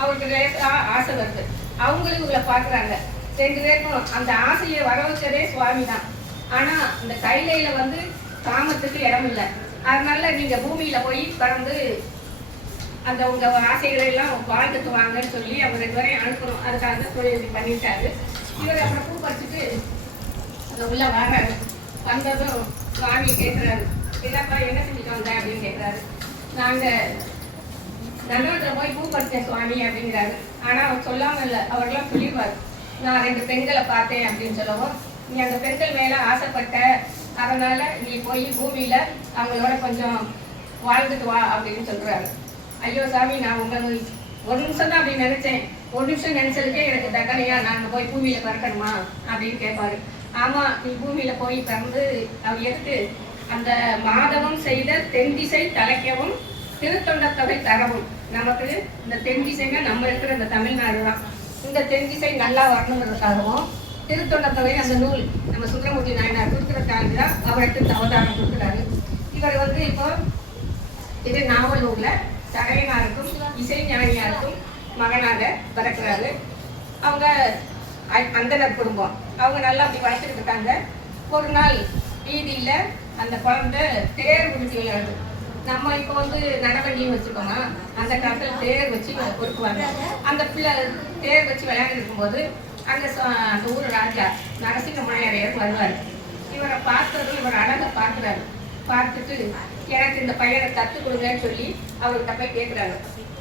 அவருக்கு ஆசை வருது. அவங்களும் இவங்களை பார்க்குறாங்க. 2 பேருக்கும் அந்த ஆசையை வர வச்சதே சுவாமி தான். ஆனால் இந்த கைலையில வந்து காமத்துக்கு இடம் இல்லை. அதனால நீங்கள் பூமியில் போய் பிறந்து அந்த உங்கள் ஆசைகளை எல்லாம் வாழ்ந்துட்டு வாங்கன்னு சொல்லி அவங்க 2 பேரையும் அனுப்பணும். அதுக்காக தான் தொழில் பண்ணிட்டாரு. இவர் அப்புறம் பூ பறிச்சுட்டு அந்த உள்ள வர்றாரு. வந்ததும் சுவாமி கேட்குறாரு, என்னப்பா என்ன செஞ்சுட்டு வந்த அப்படின்னு கேட்குறாரு. நாங்கள் நந்தவனத்தில் போய் பூ பறிச்சேன் சுவாமி அப்படிங்கிறாரு. ஆனால் அவர் சொல்லாமல் இல்லை, அவர்களாம் சொல்லிடுவார். நான் 2 பெண்களை பார்த்தேன் அப்படின்னு சொல்லவும், நீ அந்த பெண்கள் மேலே ஆசைப்பட்ட, அதனால நீ போய் பூமியில் அவங்களோட கொஞ்சம் வாழ்ந்துட்டு வா அப்படின்னு சொல்கிறாரு. ஐயோ சாமி, நான் உங்களை 1 நிமிஷம் தான் அப்படின்னு நினைச்சேன். 1 நிமிஷம் நினைச்சதுக்கே எனக்கு தண்டனையா, நாங்கள் போய் பூமியில பிறக்கணுமா அப்படின்னு கேட்பாரு. ஆமா, நீ பூமியில போய் பிறந்து அவர் எடுத்து அந்த மாதவம் செய்த தென்திசை தலைக்கவும் திருத்தொண்ட தொகை தரவும். நமக்கு இந்த தென்திசைங்க நம்ம இருக்கிற இந்த தமிழ்நாடு தான். இந்த தென்திசை நல்லா வரணுங்கிறதுக்காகவும் திருத்தொண்ட தொகை அந்த நூல் நம்ம சுந்தரமூர்த்தி நாயனார் கொடுக்குறதுக்காக தான் அவருக்கு அவதாரம் கொடுக்குறாரு. இவர் வந்து இப்போ இது நாவலூர்ல சடையனாருக்கும் இசை ஞானியாருக்கும் மகனாக பிறக்கிறாரு. அவங்க அந்தனர் குடும்பம். அவங்க நல்லா அப்படி வளர்த்துக்கிட்டு இருக்காங்க. ஒரு நாள் வீதியில் அந்த குழந்தை தேர் முடிச்சு விளையாடுது. நம்ம இப்போ வந்து நடவண்டின்னு வச்சுக்கோங்க, அந்த காலத்தில் தேர் வச்சு பொறுக்குவாங்க. அந்த பிள்ளை தேர் வச்சு விளையாண்டு இருக்கும்போது அங்கே அந்த ஊர் ராஜா நரசிங்க மாயாரையர் வருவார். இவரை பார்த்ததும் இவர் அழகை பார்க்குறாரு. பார்த்துட்டு எனக்கு இந்த பையனை கற்றுக் கொடுங்கன்னு சொல்லி அவர்கிட்ட போய் கேட்குறாங்க.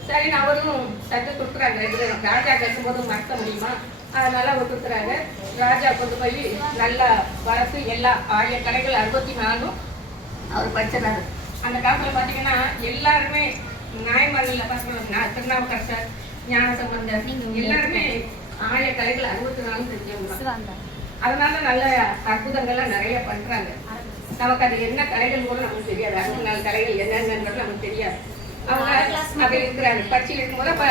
சரின்னு அவரும் கற்று கொடுக்குறாங்க. 2 பேரும் ராஜா கற்றும்போது மறக்க முடியுமா, அதனால அவர் கொடுக்குறாங்க. ராஜா கொண்டு போய் நல்லா வளர்த்து எல்லா 1000 கலைகள் 64 அவர் படிச்சிடறாரு. அந்த காலத்தில் பார்த்தீங்கன்னா எல்லாருமே நாயன்மார்களில் பார்த்தீங்கன்னா திருநாவுக்கரசர், ஞானசம்பந்தர் எல்லாருமே 1000 கலைகள் 64 தெரிஞ்சவங்க. அதனால நல்ல அற்புதங்கள்லாம் நிறைய பண்ணுறாங்க. நமக்கு அது என்ன கலைகள் கூட நமக்கு தெரியாது. 64 கலைகள் என்னென்னன்றது நமக்கு தெரியாது. அவங்க அப்படி இருக்கிறாங்க. பட்சியில் இருக்கும்போது அப்போ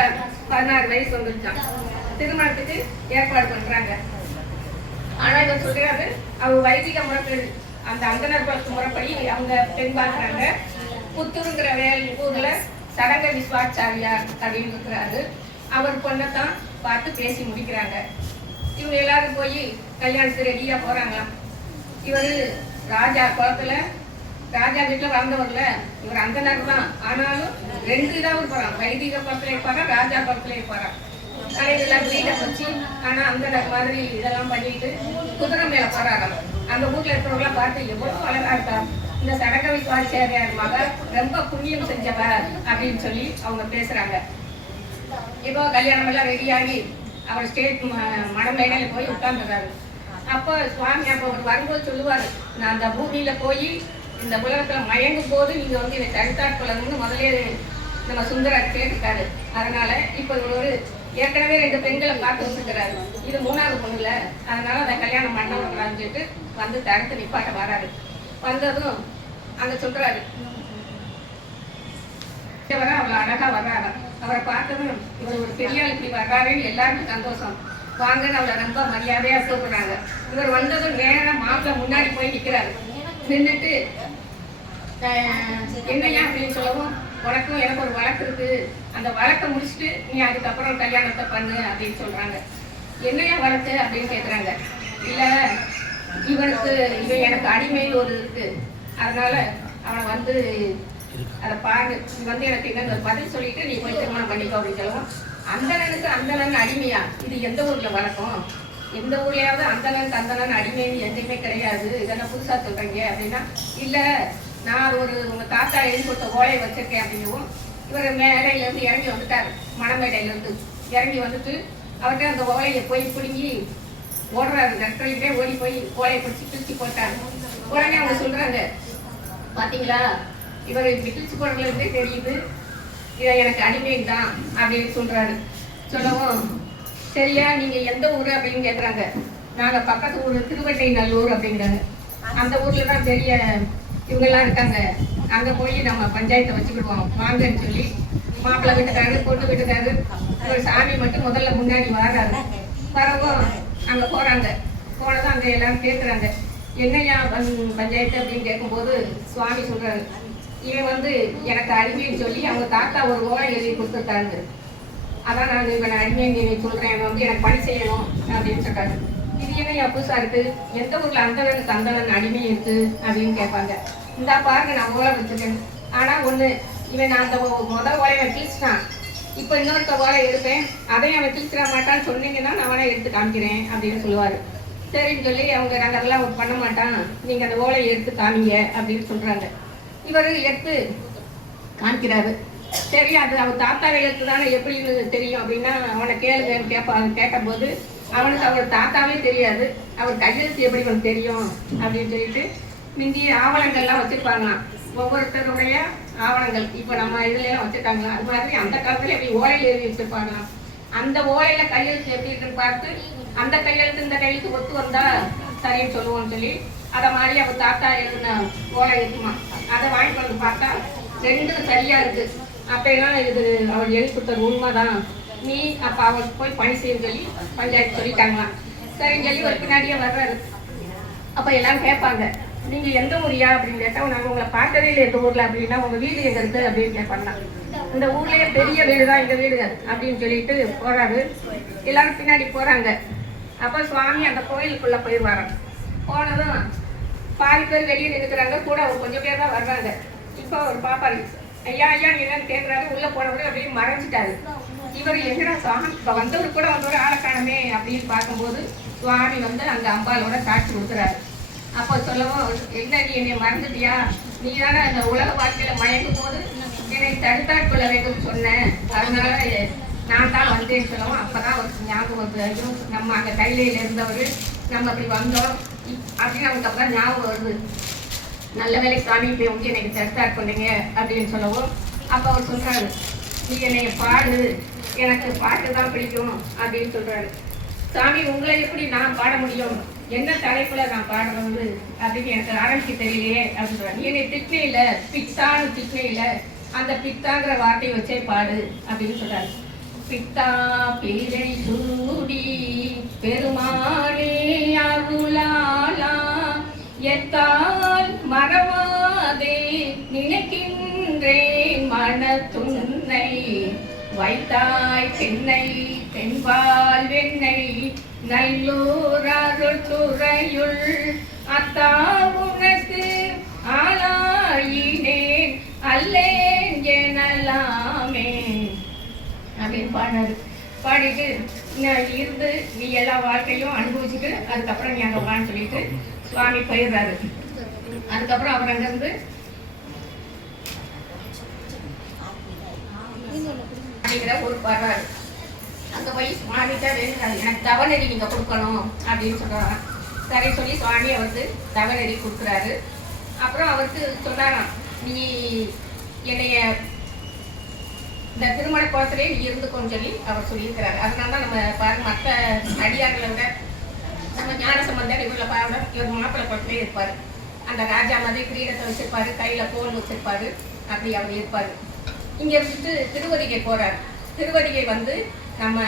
16 வயசு வந்துருச்சான். திருமணத்துக்கு ஏற்பாடு பண்றாங்க. ஆனா இவர் சொல்றாரு, அவங்க வைதிக முறைப்படி அந்த அந்தனர் முறைப்படி அவங்க பெண் பார்க்குறாங்க. புத்தூருங்கிற ஊர்ல சடங்க விஸ்வாச்சாரியார் அப்படின்னு இருக்கிறாரு. அவர் பொண்ணைத்தான் பார்த்து பேசி முடிக்கிறாங்க. இவங்க எல்லாரும் போய் கல்யாணத்துக்கு ரெடியா போறாங்களாம். இவர் ராஜா குளத்துல ராஜா வீட்டில் வளர்ந்தவர்ல இவர் அந்தனர் தான். ஆனாலும் 2 இதாவது போறான். வைதிக குளத்துல இருப்பாரா, ராஜா குளத்துல இருப்பாரா. கடைகள் வீட்டை வச்சு ஆனா அந்தனர் மாதிரி இதெல்லாம் பண்ணிட்டு குதிரை மேல போறாங்க. அந்த வீட்டுல இருக்கிறவங்களாம் பார்த்து எவ்வளவு அழகா இருக்கா, இந்த சடங்க விஸ்வாச்சாரியார் மக ரொம்ப புண்ணியம் செஞ்சவர் அப்படின்னு சொல்லி அவங்க பேசுறாங்க. இப்போ கல்யாணம் எல்லாம் ரெடியாகி அவர் ஸ்டேட் மடமேடையில போய் உட்கார்ந்துறாரு. அப்போ சுவாமி அப்போ வரும்போது சொல்லுவார், நான் அந்த பூமியில போய் இந்த உலகத்துல மயங்கும் போது நீங்க வந்து இதை தடுத்தாட்கொள்ளணும்னு முதலே நம்ம சுந்தரர் கேட்டுக்காரு. அதனால இப்போ இவர் ஒரு ஏற்கனவே 2 பெண்களை பார்த்து வச்சுக்கிறாரு. இது 3வது பொண்ணுல, அதனால அதை கல்யாணம் பண்ண விடலான்னு சொல்லிட்டு வந்து தடுத்து நிப்பாட்ட வராரு. வந்ததும் அங்க சொல்றாரு, அவ்வளவு அழகா வர்றாரு. அவரை பார்த்ததும் இவர் ஒரு பெரிய ஆள் இப்படி வர்றாருன்னு எல்லாருக்கும் சந்தோஷம். வாங்கன்னு அவளை ரொம்ப மரியாதையா கூப்பிடுறாங்க. இவர் வந்ததும் நேரம் மாப்பிள்ள முன்னாடி போய் நிற்கிறாரு. நின்றுட்டு என்னையா அப்படின்னு சொல்லவும், உனக்கும் எனக்கு ஒரு வழக்கு இருக்கு, அந்த வழக்கை முடிச்சுட்டு நீ அதுக்கப்புறம் கல்யாணத்தை பண்ணு அப்படின்னு சொல்றாங்க. என்னையா வழக்கு அப்படின்னு கேட்குறாங்க. இல்லை, இவன் எனக்கு அடிமைன்னு ஒரு இருக்கு, அதனால அவனை வந்து அதை பாரு, நீ வந்து எனக்கு என்ன பதில் சொல்லிட்டு நீ போய் திருமணம் பண்ணிக்கோ அப்படின்னு சொல்லவும், அந்தனனுக்கு அடிமையா, இது எந்த ஊர்ல வழக்கம், எந்த ஊர்லயாவது அந்தனன் அடிமைன்னு எங்கேயுமே கிடையாது, இதெல்லாம் புதுசா சொல்றீங்க அப்படின்னா, இல்லை நான் உங்க தாத்தா எழுதி கொடுத்த ஓலையை வச்சிருக்கேன் அப்படின்னும். இவர் மேடையில இருந்து இறங்கி வந்துட்டாரு. மணமேடையில இருந்து இறங்கி வந்துட்டு அவர்கிட்ட அந்த ஓலையை போய் பிடுங்கி ஓடுறாரு. நட்களிலே ஓடி போய் ஓலையை பிடிச்சி கிழிச்சு போட்டாரு. உடனே அவங்க சொல்றாங்க, பாத்தீங்களா இவர் கிழிச்சு போடுறதுல இருந்தே தெரியுது இதை எனக்கு அடிமை தான் அப்படின்னு சொல்றாரு. சொல்லவும், சரியா நீங்க எந்த ஊரு அப்படின்னு கேட்குறாங்க. நாங்க பக்கத்து ஊர் திருவட்டை நல்லூர் அப்படிங்கிறாங்க. அந்த ஊர்ல தான் பெரிய இவங்கெல்லாம் இருக்காங்க, அங்கே போய் நம்ம பஞ்சாயத்தை வச்சுக்கிடுவோம் வாங்கன்னு சொல்லி மாப்பிள்ளை வீட்டுக்காரு பொண்ணு வீட்டுக்காரு ஒரு சாமி மட்டும் முதல்ல முன்னாடி வராரு. வரவும் அங்கே போகிறாங்க. போனதும் அங்கே எல்லாரும் கேட்குறாங்க, என்னையா பஞ்சாயத்து அப்படின்னு கேட்கும்போது சுவாமி சொல்கிறாரு, இவன் வந்து எனக்கு அடிமைன்னு சொல்லி அவங்க தாத்தா ஒரு ஓலை எழுதி கொடுத்துருக்காங்க, அதான் நான் இவனை அடிமையை நீ சொல்கிறேன், வந்து எனக்கு பணி செய்யணும் அப்படின்னு சொல்கிறாரு. இது என்ன புதுசாக இருக்குது, எந்த ஊரில் அந்தணனுக்கு அந்தணன் அடிமை இருக்குது அப்படின்னு கேட்பாங்க. இந்த பாருங்க நான் ஓலை வச்சுருக்கேன். ஆனால் ஒன்று, இவன் நான் அந்த முதல் ஓலையை கிழிச்சிட்டான், இப்போ இன்னொருத்த ஓலை எடுப்பேன், அதையும் அவன் கிழிச்சிட மாட்டான்னு சொன்னீங்கன்னா நான் அவனை எடுத்து காமிக்கிறேன் அப்படின்னு சொல்லுவார். சரின்னு சொல்லி அவங்க நாங்கள் அதெல்லாம் பண்ண மாட்டான், நீங்கள் அந்த ஓலையை எடுத்து காமிங்க அப்படின்னு சொல்கிறாங்க. இவர் எடுத்து காமிக்கிறாரு. சரி, அது அவர் தாத்தா கையெழுத்து தானே, எப்படின்னு தெரியும் அப்படின்னா அவனை கேளுங்கன்னு கேட்டபோது அவனுக்கு அவர் தாத்தாவே தெரியாது, அவர் கையெழுத்து எப்படி அவனுக்கு தெரியும் அப்படின்னு சொல்லிட்டு முந்தி ஆவணங்கள்லாம் வச்சுருப்பாங்களாம், ஒவ்வொருத்தருடைய ஆவணங்கள் இப்போ நம்ம இதுலாம் வச்சுருக்காங்களா, அது மாதிரி அந்த காலத்துல எப்படி ஓலையில் எழுதி வச்சுருப்பாங்களாம். அந்த ஓலையில கையெழுத்து எப்படி இருக்குன்னு பார்த்து அந்த கையெழுத்து இந்த கையெழுத்து ஒத்து வந்தா சரின்னு சொல்லுவோம்னு சொல்லி அதை மாதிரி அவர் தாத்தா எழுதின ஓலை இருக்குமா, அதை வாங்கிட்டு வந்து பார்த்தா ரெண்டும் சரியா இருக்கு. அப்பெல்லாம் இது அவர் எழுதி கொடுத்தது உண்மைதான், நீ அப்போ அவருக்கு போய் பணி செய்ய சொல்லி பஞ்சாயத்து சொல்லிட்டாங்களாம். சரின்னு சொல்லி ஒரு பின்னாடியே வர்றாரு. அப்போ எல்லாம் கேட்பாங்க, நீங்கள் எந்த ஊரியா அப்படின்னு கேட்டால், நாங்கள் உங்களை பார்த்ததே இல்லை எந்த ஊரில் அப்படின்னா, உங்கள் வீடு எங்கே இருக்குது அப்படின்னு கேட்பாங்க. இந்த ஊர்லேயே பெரிய வீடு தான் எங்கள் வீடு அப்படின்னு சொல்லிட்டு போகிறாரு. எல்லாரும் பின்னாடி போகிறாங்க. அப்போ சுவாமி அந்த கோயிலுக்குள்ளே போயிடுவாங்க. போனதும் பாதி பேர் வெளியே நிற்கிறாங்க, கூட ஒரு கொஞ்சம் பேர் தான் வர்றாங்க. இப்போ அவர் பாப்பாரு, ஐயா ஐயா என்னன்னு கேட்குறாரு. உள்ளே போனவரு அப்படியே மறைஞ்சிட்டாரு. இவர் எங்கடா சுவாமி இப்போ வந்தவர் கூட வந்தவர் ஆளை காணமே அப்படின்னு பார்க்கும்போது சுவாமி வந்து அங்கே அம்பாலோட காட்சி கொடுக்குறாரு. அப்போ சொல்லவும், என்ன நீ என்னை மறந்துட்டியா, நீ தானே அந்த உலக வாழ்க்கையில் மயங்கும் போது என்னை தடுத்தாட்கொள்ள வேண்டும் சொன்னேன், அதனால நான் தான் வந்தேன்னு சொல்லவும் அப்போதான் அவருக்கு ஞாபகம் வருது, நம்ம அங்கே கையிலையில் இருந்தவர் நம்ம அப்படி வந்தோம் அப்படின்னு நமக்கு அப்போ தான் ஞாபகம் வருது. நல்ல வேலை சாமி போய் வந்து எனக்கு தடுத்தாட்கொண்டீங்க அப்படின்னு சொல்லவும் அப்போ அவர் சொல்கிறாரு, நீ என்னை பாடு, எனக்கு பாட்டு தான் பிடிக்கும் அப்படின்னு சொல்கிறாரு. சாமி, உங்களை எப்படி நான் பாட முடியும், என்ன தலைப்புல நான் பாடுறது அப்படின்னு எனக்கு ஆரம்பிக்க தெரியலையே அப்படின்னு சொல்றாரு. என்னை திட்னே இல்லை, பித்தான்னு திட்னே இல்லை, அந்த பித்தாங்கிற வார்த்தையை வச்சே பாடு அப்படின்னு சொல்றாரு. பித்தா பேரை சூடி பெருமாளே அருளாலா எத்தால் மறவாதே நினைக்கின்றேன் மனத்துன்னை வைத்தாய் பெண்ணை பெண்பால் வெண்ணை நல்லூர் அருள் துறையுள் அத்தா உனக்கு ஆளாயினேன் அல்லேன் எனலாமே அப்படின்னு பாடாரு. பாடிட்டு இருந்து நீ எல்லா வாழ்க்கையும் அனுபவிச்சுட்டு அதுக்கப்புறம் நீ அங்கே வான்னு சொல்லிட்டு சுவாமி போயிடுறாரு. அதுக்கப்புறம் அவர் அங்கேருந்து ஊருக்கு வர்றாரு. அங்கே போய் சுவாமிகிட்ட வேணுறாரு, எனக்கு தவநெறி நீங்கள் கொடுக்கணும் அப்படின்னு சொல்கிறாங்க. சரி சொல்லி சுவாமி அவருக்கு தவநெறி கொடுக்குறாரு. அப்புறம் அவருக்கு சொன்னாராம், நீ என்னைய இந்த திருமண கோலத்திலே நீ இருந்துக்கோன்னு சொல்லி அவர் சொல்லியிருக்கிறாரு. அதனால தான் நம்ம பாருங்க, மற்ற அடியார்களை விட நம்ம ஞான சம்பந்தர் இவரில் பாருங்க, இவர் மாப்பிள்ளை கோலத்திலே இருப்பார். அந்த ராஜா மாதிரி கிரீடத்தை வச்சிருப்பாரு, கையில் கோல் வச்சிருப்பாரு, அப்படி அவர் இருப்பார். இங்கே இருந்துட்டு திருவதிகை போகிறார். திருவதிகை வந்து நம்ம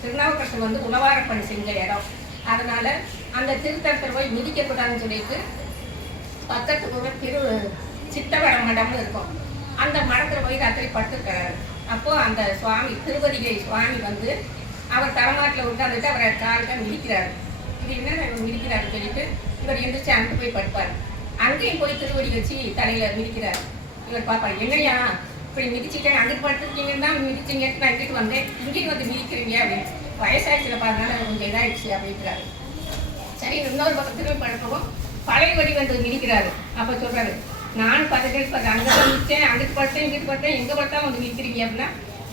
திருநாவுக்கரசர் வந்து உழவார பணி செஞ்ச இடம். அதனால் அந்த திருத்தலத்தில் போய் மிதிக்கக்கூடாதுன்னு சொல்லிட்டு பக்கத்துக்கு திரு சித்தவட மடம்னு இருக்கும், அந்த மடத்தில் போய் ராத்திரி படுத்துக்கிறாரு. அப்போது அந்த சுவாமி திருவதிகை சுவாமி வந்து அவர் தலைமாட்டில் உட்காந்துட்டு அவரை காலில் மிதிக்கிறாரு. இது என்ன மிதிக்கிறாருன்னு சொல்லிட்டு இவர் எந்திரிச்சு அங்கே போய் படுப்பார். அங்கேயும் போய் திருவடி வச்சு தலையில் மிதிக்கிறார். இவர் பாப்பா, என்னையா இப்படி மிதிச்சுட்டேன், அங்கிட்டு படுத்துருக்கீங்கன்னு தான் மிதிச்சிங்க, நான் இங்கிட்டு வந்தேன், இங்கேயும் வந்து மிதிக்கிறீங்க அப்படின்னு. வயசாகிடுச்சுல பாருனால கொஞ்சம் இதாகிடுச்சு அப்படின்றாரு. சரி, இன்னொரு பக்கம் திரும்பி படுக்கவும் பழைய வடி வந்து மிதிக்கிறாரு. அப்போ சொல்கிறாரு, நானும் பார்த்து அங்கே தான் மிதித்தேன், அங்கிட்டு படுத்தேன், இங்கிட்டு படுத்தேன், எங்கே படுத்தாலும் வந்து மிதிக்கிறீங்க அப்படின்னா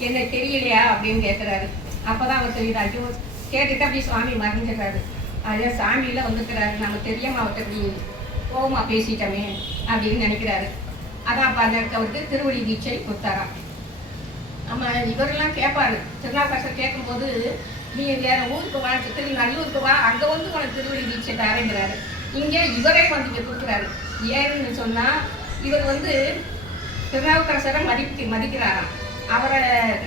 என்ன தெரியலையா அப்படின்னு கேட்குறாரு. அப்போ தான் அவர் தெரியுது, ஐயோ கேட்டுட்டு அப்படி சுவாமி மறைஞ்சிடுறாரு. அதே சாமியில் வந்துக்கிறாரு, நம்ம தெரியாமல் அவர்கிட்ட இப்படி கோபமாக பேசிட்டோமே அப்படின்னு நினைக்கிறாரு. அதான் அப்போ அந்த அவருக்கு திருவடி தீட்சை கொடுத்தாராம். நம்ம இவரெல்லாம் கேட்பாரு, திருநாவுக்கரசர் கேட்கும்போது நீ வேற ஊருக்கு வா, நல்லூருக்கு வா, அங்கே வந்து உனக்கு திருவடி தீட்சை தரேங்கிறாரு. இங்கே இவரே வந்து இங்கே கொடுக்குறாரு. ஏன்னு சொன்னால் இவர் வந்து திருநாவுக்கரசரை மதிக்கிறாராம். அவரை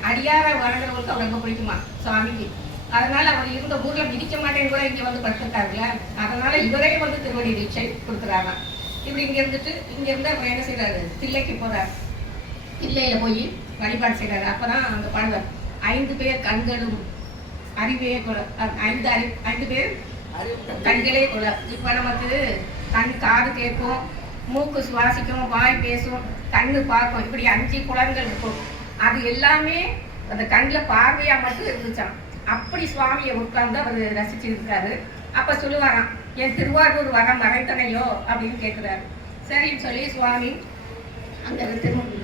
அடியார வணங்குறவங்களுக்கு அவர் ரொம்ப பிடிக்குமா சுவாமிக்கு. அதனால அவர் இருந்த ஊரில் மிதிக்க மாட்டேன்னு கூட இங்கே வந்து படுத்துட்டாருல, அதனால இவரே வந்து திருவடி தீட்சை கொடுக்குறாராம். இப்படி இங்கே இருந்துட்டு இங்கேருந்து அவர் என்ன செய்கிறாரு, தில்லைக்கு போகிறார். தில்லையில் போய் வழிபாடு செய்கிறாரு. அப்போ தான் அங்கே பாடுவார், 5 பேர் கண்களும் அறிவே கொலை, 5 பேர் கண்களே கொலை. இப்போ நமக்கு கண் காது கேட்கும், மூக்கு சுவாசிக்கும், வாய் பேசும், கண்ணு பார்க்கும், இப்படி 5 புலன்கள் இருக்கும். அது எல்லாமே அந்த கண்ணில் பார்வையாக மட்டும் இருந்துச்சான். அப்படி சுவாமியை உட்கார்ந்து அவர் ரசிச்சிருக்காரு. அப்போ சொல்லுவாராம், என் திருவாரூர் வரம் மறைத்தனையோ அப்படின்னு கேட்குறாரு. சரின்னு சொல்லி சுவாமி அங்கே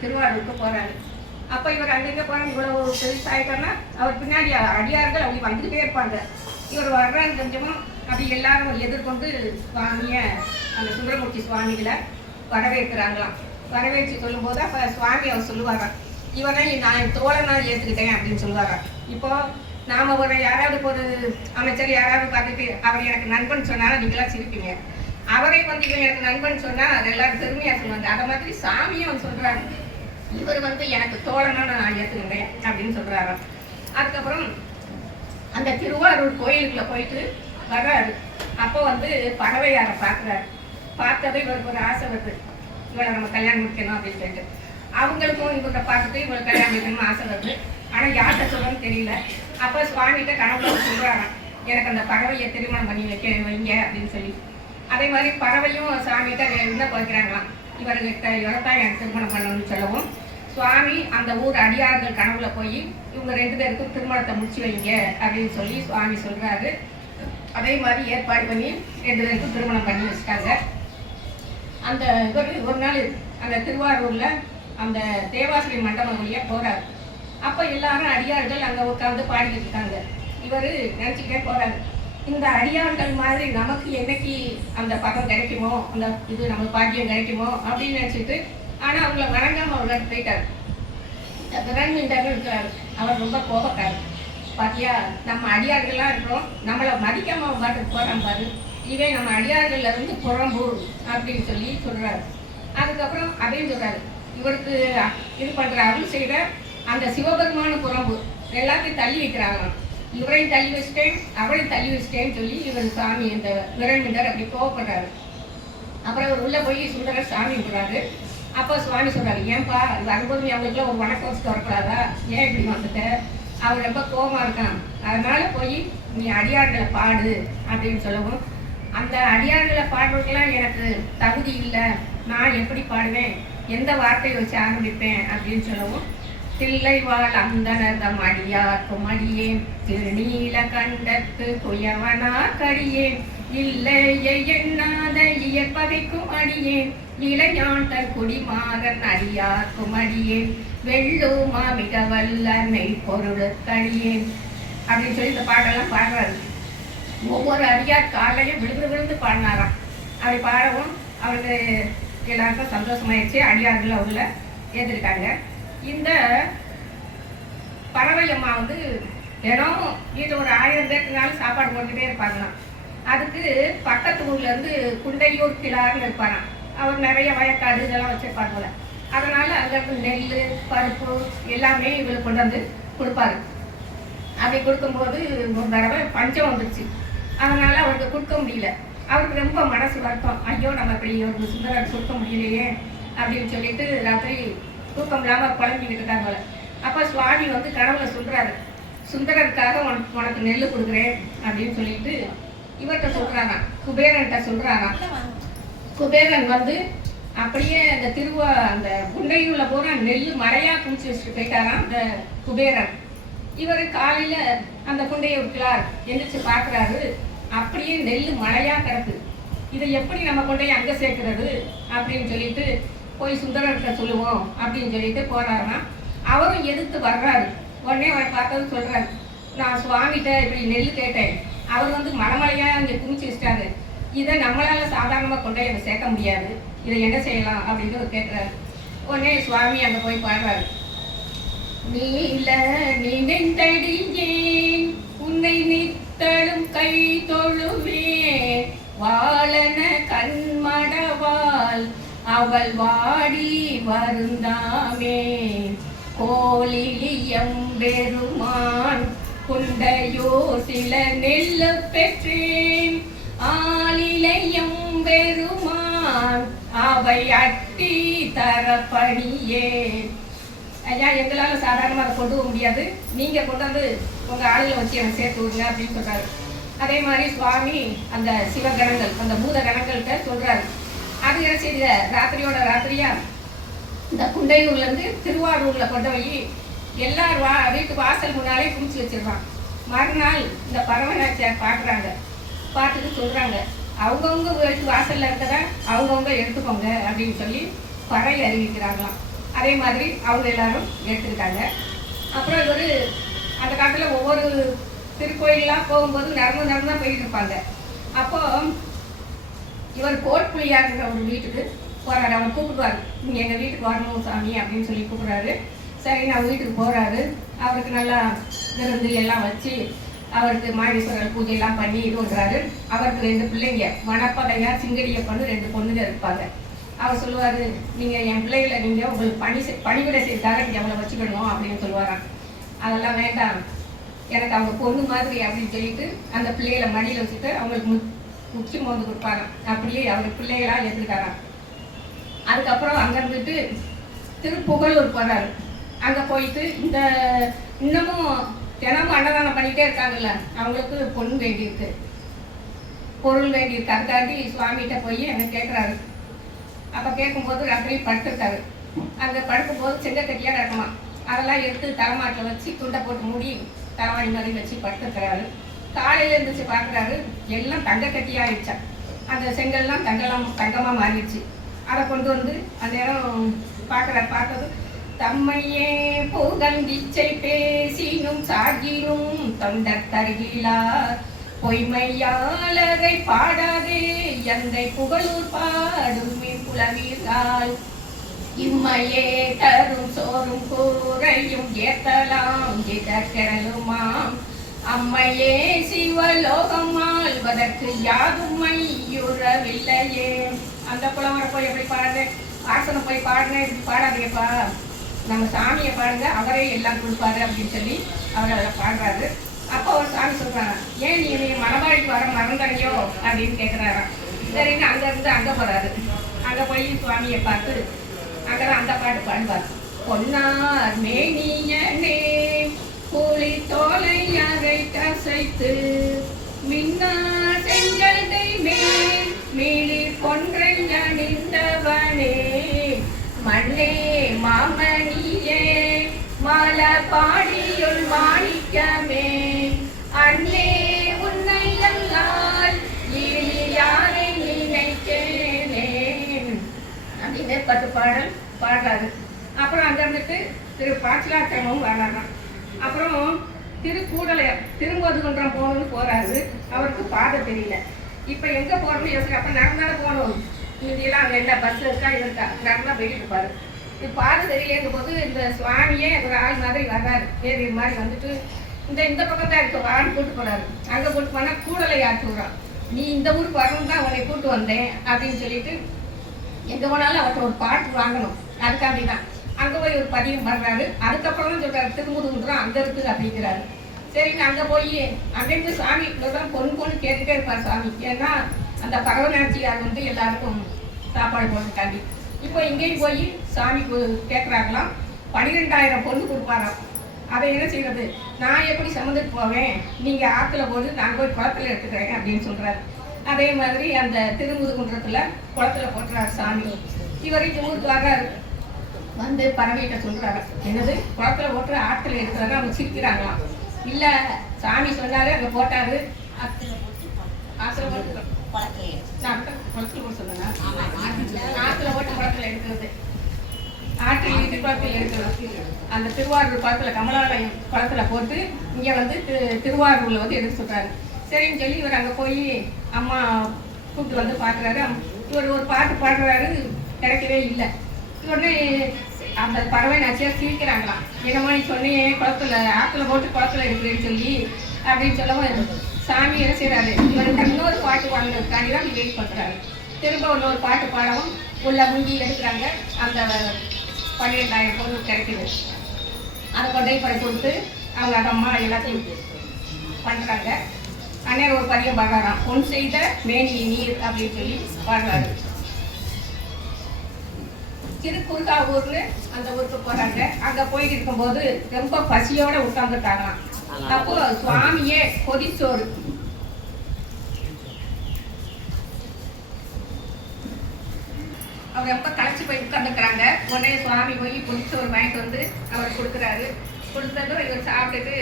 திருவாரூருக்கு போகிறாரு. அப்போ இவர் அங்கங்கே போகிறாங்க. இவ்வளோ பெருசாயிட்டோன்னா அவர் பின்னாடி அடியார்கள் அப்படி வந்துக்கிட்டே இருப்பாங்க. இவர் வர்றான்னு கொஞ்சமும் அப்படி எல்லாரும் எதிர்கொண்டு சுவாமியை, அந்த சுந்தரமூர்த்தி சுவாமிகளை வரவேற்கிறாங்களாம். வரவேற்று சொல்லும்போது அப்போ சுவாமி அவர் சொல்லுவாராம், இவரை நான் தோழனா ஏற்றுக்கிட்டேன் அப்படின்னு சொல்லுவாராம். இப்போ நாம் ஒரு யாராவது ஒரு அமைச்சர் யாராவது பார்த்துட்டு அவர் எனக்கு நண்பன் சொன்னாலும் நீங்களாம் சிரிப்பீங்க. அவரே வந்து இவன் எனக்கு நண்பன் சொன்னால் அது எல்லாரும் பெருமையாக சொல்லுவாங்க. அதை மாதிரி சாமியும் அவன் சொல்கிறாங்க, இவர் வந்து எனக்கு தோழனா நான் ஏற்றுக்கிட்டேன் அப்படின்னு சொல்கிறாராம். அதுக்கப்புறம் அந்த திருவாரூர் கோயிலுக்குள்ள போயிட்டு வர்றாரு. அப்போ வந்து பறவையாரை பார்க்குறாரு. பார்த்ததை இவருக்கு ஒரு ஆசை வருது, இவளை நம்ம கல்யாணம் முடிக்கணும் அப்படின்னு சொல்லிட்டு. அவங்களுக்கும் இவரை பார்த்துட்டு இவளை கல்யாணம் முடிக்கணும்னு ஆசை வருது. ஆனால் யார்கிட்ட சொல்லணும்னு தெரியல. அப்போ சுவாமிகிட்ட கனவுல சொல்கிறாராம், எனக்கு அந்த பறவையை திருமணம் பண்ணி வைங்க அப்படின்னு சொல்லி. அதே மாதிரி பறவையும் சாமிகிட்ட என்ன போய்க்கிறாங்களாம், இவர்தான் எனக்கு திருமணம் பண்ணணும்னு சொல்லவும் சுவாமி அந்த ஊர் அடியார்கள் கனவுல போய் இவங்க 2 பேருக்கும் திருமணத்தை முடிச்சு வைங்க அப்படின்னு சொல்லி சுவாமி சொல்கிறாரு. அதே மாதிரி ஏற்பாடு பண்ணி 2 பேருக்கும் திருமணம் பண்ணி வச்சுட்டாங்க. அந்த இவர் ஒரு நாள் அந்த திருவாரூரில் அந்த தேவாசிரி மண்டபம் வழியாக போகிறார். அப்போ எல்லாரும் அடியார்கள் அங்கே உட்காந்து பாடிக்கிட்டு இருக்காங்க. இவர் நினச்சிக்கிட்டே போகிறாரு, இந்த அடியார்கள் மாதிரி நமக்கு என்னைக்கு அந்த பதம் கிடைக்குமோ, அந்த இது நமக்கு பாக்கியம் கிடைக்குமோ அப்படின்னு நினச்சிட்டு, ஆனால் அவங்கள வணங்காமல் அவர் போயிட்டார். விரண்மிண்டர்னு இருக்கிறார், அவர் ரொம்ப கோபக்கார். பாத்தியா, நம்ம அடியார்கள்லாம் இருக்கிறோம், நம்மளை மதிக்காமல் அவன் பாட்டுக்கு போகிறான் பாரு, இதே நம்ம அடியார்கள்ல இருந்து புறம்பு அப்படின்னு சொல்லி சொல்கிறார். அதுக்கப்புறம் அதையும் சொல்கிறாரு, இவருக்கு இது பண்ணுற அருள் செய்த அந்த சிவபெருமான புறம்பு எல்லாத்தையும் தள்ளி வைக்கிறாங்க. இவரையும் தள்ளி வச்சுட்டேன், அவளையும் தள்ளி வச்சுட்டேன்னு சொல்லி இவர் சாமி இந்த விரண்மிண்டர் அப்படி கோவப்படுறாரு. அப்புறம் அவர் உள்ளே போய் சுந்தரர் சாமி விடுறாரு. அப்போ சுவாமி சொல்கிறாரு, ஏன்பா வரும்போது அவங்களுக்குலாம் ஒரு வணக்கம் வச்சுட்டு வரக்கூடாதா, ஏன் இப்படி வந்துட்ட, அவர் ரொம்ப கோபமாக இருக்கான், அதனால போய் நீ அடியார்களை பாடு அப்படின்னு சொல்லவும், அந்த அடியார்களை பாடுறதுக்கெல்லாம் எனக்கு தகுதி இல்லை, நான் எப்படி பாடுவேன், எந்த வார்த்தையை வச்சு ஆரம்பிப்பேன் அப்படின்னு சொல்லவும், தில்லை வாழ் அந்தனதம் அடியார்க்கும் அடியேன், திருநீல கண்டத்து குயவனா கடியேன், இல்லையை எண்ணாத இயற்பதைக்கும் அடியேன், இளையாண்டர் குடிமாறன் அடியார்க்கும் அடியேன், வெள்ளுமா மிக வல்ல மெய்ப்பொருளுக்கடியேன் அப்படின்னு சொல்லி இந்த பாடெல்லாம் பாடுறாரு. ஒவ்வொரு அடியார் காலையும் விழுந்து விழுந்து பாடினாராம். அப்படி பாடவும் அவருக்கு எல்லாருக்கும் சந்தோஷமாயிடுச்சு. அடியார்கள் அவங்கள ஏற்றிருக்காங்க. இந்த பறவையம்மா வந்து தினம் வீட்டில் ஒரு 1000 பேருக்குனாலும் சாப்பாடு போட்டுக்கிட்டே இருப்பாங்களாம். அதுக்கு பக்கத்து ஊர்லேருந்து குண்டையூர் கிளார்னு இருப்பாராம். அவர் நிறைய வயக்காடு இதெல்லாம் வச்சுருப்பார் போல. அதனால் அங்கேருந்து நெல் பருப்பு எல்லாமே இவங்களுக்கு கொண்டு வந்து கொடுப்பாரு. அப்படி கொடுக்கும்போது ஒரு தடவை பஞ்சம் வந்துடுச்சு. அதனால் அவருக்கு கொடுக்க முடியல. அவருக்கு ரொம்ப மனசு வருத்தம், ஐயோ நம்ம இப்படி ஒரு சுந்தரர் கொடுக்க முடியலையே அப்படின்னு சொல்லிட்டு ராத்திரி தூக்கம் இல்லாமல் குழம்பிக்கிட்டு இருக்காங்க போல. அப்போ சுவாமி வந்து கனவுல சொல்கிறாரு, சுந்தரருக்காக உனக்கு நெல் கொடுக்குறேன் அப்படின்னு சொல்லிட்டு இவர்கிட்ட சொல்கிறாராம், குபேரன்கிட்ட சொல்கிறாராம். குபேரன் வந்து அப்படியே அந்த அந்த குண்டையூரில் போகிற நெல் மழையாக குமிச்சு வச்சுட்டு போயிட்டாராம் அந்த குபேரன். இவர் காலையில் அந்த குண்டையூர் கிளார் எந்திரிச்சு பார்க்குறாரு, அப்படியே நெல் மழையாக கிடக்கு. இதை எப்படி நம்ம கொண்டு போய் அங்கே சேர்க்கறது அப்படின்னு சொல்லிட்டு போய் சுந்தரர்கிட்ட சொல்லுவோம் அப்படின்னு சொல்லிட்டு போகிறாருன்னா, அவரும் எதிர்த்து வர்றாரு. உடனே அவர் பார்த்தது சொல்கிறாரு, நான் சுவாமிகிட்ட இப்படி நெல் கேட்டேன், அவர் வந்து மலைமலையாக இங்கே குமிச்சு வச்சிட்டாரு, இதை நம்மளால் சாதாரணமாக கொண்டு போய் அங்கே சேர்க்க முடியாது, இதை என்ன செய்யலாம் அப்படின்னு அவர் கேட்குறாரு. உடனே சுவாமி அங்கே போய் பாடுறாரு, நீல நினைந்தடியேன் உன்னை நித்தலும் கை தொழுவேன், வாழன கண்மடவாள் அவள் வாடி வருந்தாமே, கோலிலியம் பெருமான் குண்டையோ சில நெல்லு பெற்றேன், ஆலிலையம் பெருமான் அவை அட்டி தரப்பணியே. ஐயா எங்களால் சாதாரணமாக அதை கொண்டு போக முடியாது, நீங்கள் கொண்டு வந்து உங்கள் ஆளுகளை வச்சு எனக்கு சேர்த்து விடுங்க அப்படின்னு சொல்கிறாரு. அதே மாதிரி சுவாமி அந்த சிவகணங்கள் அந்த பூத கணங்கள்கிட்ட சொல்கிறாரு. அது என்ன செய்யுங்க, ராத்திரியோட ராத்திரியா இந்த குண்டையூர்லேருந்து திருவாரூரில் கொண்டு போய் எல்லாரும் வீட்டு வாசல் முன்னாலே குளிச்சு வச்சிருவான். மறுநாள் இந்த பரவனாச்சியார் பார்க்குறாங்க. பார்த்துட்டு சொல்கிறாங்க, அவங்கவுங்க வீட்டு வாசலில் இருக்கத அவங்கவுங்க எடுத்துக்கோங்க அப்படின்னு சொல்லி பறை அறிவிக்கிறாங்களாம். அதே மாதிரி அவங்க எல்லாரும் எடுத்துக்கிட்டாங்க. அப்புறம் இவர் அந்த காலத்தில் ஒவ்வொரு திருக்கோயிலெலாம் போகும்போது நடந்து தான் போயிட்டு இருப்பாங்க. அப்போது இவர் கோட்புலியாருங்கிற ஒரு வீட்டுக்கு போகிறாரு. அவர் கூப்பிடுவார், நீங்கள் எங்கள் வீட்டுக்கு வரணும் சாமி அப்படின்னு சொல்லி கூப்பிட்றாரு. சரி நான் வீட்டுக்கு போகிறாரு. அவருக்கு நல்லா விருந்து எல்லாம் வச்சு அவருக்கு மாடீஸ்வரர் பூஜையெல்லாம் பண்ணி இது பண்ணுறாரு. அவருக்கு 2 பிள்ளைங்க, மணப்பதையா சிங்கடியப்பன்னு 2 பொண்ணுங்க இருப்பாங்க. அவர் சொல்லுவார், நீங்கள் என் பிள்ளைகளை நீங்கள் உங்களுக்கு பணிவிடை செய்தார நீங்கள் அவளை வச்சுக்கணும் அப்படின்னு சொல்லுவாராம். அதெல்லாம் வேண்டாம், எனக்கு அவங்க பொண்ணு மாதிரி அப்படின்னு சொல்லிட்டு அந்த பிள்ளைகளை மடியில் வச்சுட்டு அவங்களுக்கு உச்சி மோந்து கொடுப்பாராம். அப்படியே அவர் பிள்ளைகளாக ஏற்றுக்கிட்டாராம். அதுக்கப்புறம் அங்கே இருந்துட்டு திருப்புகழூர் போகிறாரு. அங்கே போயிட்டு இந்த இன்னமும் தினமும் அன்னதானம் பண்ணிகிட்டே இருக்காங்கல்ல, அவங்களுக்கு பொண்ணு வேண்டியிருக்கு, பொருள் வேண்டியிருக்கு. அதுக்காண்டி சுவாமிகிட்ட போய் என்ன கேட்குறாரு. அப்போ கேட்கும்போது ராத்திரி படுத்துருக்காரு. அங்கே படுக்கும்போது செங்கக்கட்டியாக கிடக்குமா, அதெல்லாம் எடுத்து தலைமாட்டில் வச்சு துண்டை போட்டு மூடி தலைவாணி மாதிரி வச்சு படுத்துருக்கிறாரு. காலையில் இருந்துச்சு பார்க்குறாரு, எல்லாம் தங்கக்கட்டியாக ஆயிடுச்சா. அந்த செங்கல்லாம் தங்கமாக மாறிடுச்சு. அதை கொண்டு வந்து அந்த நேரம் பார்த்தது, தம்மையே புகழ்ந்திச்சை பேசினும் சாகினும் தொண்டர் தருகிலார் பொய்மையாளரை பாடாதே எந்தை புகழூர் பாடும் புலவீர்கள் இம்மையே தரும் சோறும் கூரையும் ஏத்தலாம் இதற்கெழுமாம் அம்மையே சிவலோகம் ஆள்வதற்கு யாதும் மையுறவில்லையே. அந்த புலவரை போய் எப்படி பாடுறேன், ஆசனம் போய் பாடுறேன், இப்படி பாடாதீங்கப்பா, நம்ம சாமியை பாடுங்க, அவரே எல்லாம் கொடுப்பாரு அப்படின்னு சொல்லி அவர் அதை பாடுறாரு. அப்போ ஒரு சாமி சொல்கிறாங்க, ஏன் நீ மணவாழிக்கு வர மறந்தடையோ அப்படின்னு கேட்குறாராம். சரின்னு அங்கேருந்து அங்கே போகிறாரு. அங்கே போய் சுவாமியை பார்த்து அங்கே தான் அந்த பாட்டு பாடுவார். பொன்னார் மேனியனே கூலி தோலை அரை கசைத்து மின்னா செஞ்சதை மேல் மீளி கொன்றை அணிந்தவனே மண்ணே மாமணியே மால பாடியுள் மாணிக்கமே அண்ணே உன்னை அல்லால் இனி யாரை நினைக்கிறேனே அப்படின்னு 10 பாடல் பாடுறாரு. அப்புறம் அங்கே இருந்துட்டு திரு பாச்சிலாச்சலமும் வர்றாராம். அப்புறம் திரும்போதுகுன்றம் போகணும்னு போகிறாரு. அவருக்கு பாதை தெரியல. இப்போ எங்கே போகணும்னு யோசிக்க, அப்போ நடந்தாலும் போகணும். இங்கெல்லாம் அங்கே என்ன பஸ் இருக்கா இருக்கா நடந்தால் போயிட்டு இருப்பாரு. இது பாதை தெரியலேங்கும் போது இந்த சுவாமியே ஒரு ஆள் மாதிரி வர்றாரு. ஏறி மாதிரி வந்துட்டு இந்த பக்கம் தான் இருக்க வான்னு கூப்பிட்டு போகிறாரு. அங்கே கூப்பிட்டு போனால் கூடலை ஆற்றுறான். நீ இந்த ஊருக்கு வரணும் தான் உன்னை கூப்பிட்டு வந்தேன் அப்படின்னு சொல்லிட்டு எங்கே போனாலும் அவர்கிட்ட ஒரு பாட்டு வாங்கணும், அதுக்காண்டி தான் அங்கே போய் ஒரு பதியம் பண்ணுறாரு. அதுக்கப்புறம் தான் சொல்கிறாரு, திருமுதுகுன்றம் அங்கே இருக்குது அப்படிங்கிறாரு. சரின்னு அங்கே போய் அங்கேருந்து சாமி தான் பொண்ணு கேட்டுகிட்டே இருப்பார் சாமி. ஏன்னா அந்த பரவநாச்சியார் வந்து எல்லாருக்கும் சாப்பாடு போட்டுட்டாண்டி. இப்போ இங்கேயும் போய் சாமி கேட்குறாங்களாம். 12,000 பொண்ணு கொடுப்பாராம். அதை என்ன செய்கிறது, நான் எப்படி சம்மந்துட்டு போவேன், நீங்கள் ஆற்றுல போது நான் போய் குளத்தில் எடுத்துக்கிறேன் அப்படின்னு சொல்கிறாரு. அதே மாதிரி அந்த திருமுதுகுன்றத்தில் குளத்தில் போட்டுறாரு சாமி. இவர் இந்த ஊருக்கு வர்றாரு. வந்து பறவைகிட்ட சொல்கிறாரு, என்னது குளத்தில் போட்டு ஆற்றுல எடுக்கிறாங்க. அவங்க சிரிக்கிறாங்களாம். இல்லை சாமி சொன்னாரு, அங்கே போட்டாரு, ஆற்றுல போட்டு குளத்தில் போட்டு சொன்னேன்னா ஆற்றுல போட்டு குளத்தில் எடுக்கிறது, ஆற்றில் இது குளத்தில் எடுக்கிறது. அந்த திருவாரூர் குளத்தில் கமலாலயம் குளத்தில் போட்டு இங்கே வந்து திருவாரூரில் வந்து எடுக்க சொல்கிறாரு. சரின்னு சொல்லி இவர் அங்கே போய் அம்மா கூப்பிட்டு வந்து பார்க்குறாரு. இவர் ஒரு பாட்டு பாடுறாரு, கிடைக்கவே இல்லை. உடனே அந்த பறவை நாச்சியார் சிரிக்கிறாங்களாம். என்னமோ நீ சொன்னியே குளத்துல ஆற்றுல போட்டு குளத்துல எடுக்கிறேன்னு சொல்லி அப்படின்னு சொல்லவும் சாமி என்ன செய்கிறாரு, இவருக்கு இன்னொரு பாட்டு பாடுறதுக்காண்டி தான் வெயிட் பண்ணுறாரு. திரும்ப இன்னொரு பாட்டு பாடவும் உள்ள முங்கி எடுக்கிறாங்க. அந்த 12,000 பொருள் கிடைக்குது. அதை கொண்டே படி கொடுத்து அவங்க அந்த அம்மா எல்லாத்தையும் பண்ணுறாங்க. அண்ணன் ஒரு பதியம் பாடுறாராம், பொன் செய்த மேனி நீர் அப்படின்னு சொல்லி பாடுறாரு. திருக்குறுகாவூர்னு அந்த ஊருக்கு போறாங்க. அங்க போயிட்டு இருக்கும்போது ரொம்ப பசியோட உட்கார்ந்துட்டாங்களாம். அப்போ சுவாமியே கொதிச்சோறு அவர் ரொம்ப களைச்சு போய் உட்கார்ந்துக்கிறாங்க. உடனே சுவாமி போய் கொதிச்சோறு வாங்கிட்டு வந்து அவர் கொடுக்குறாரு. கொடுத்ததும் இவர் சாப்பிட்டுட்டு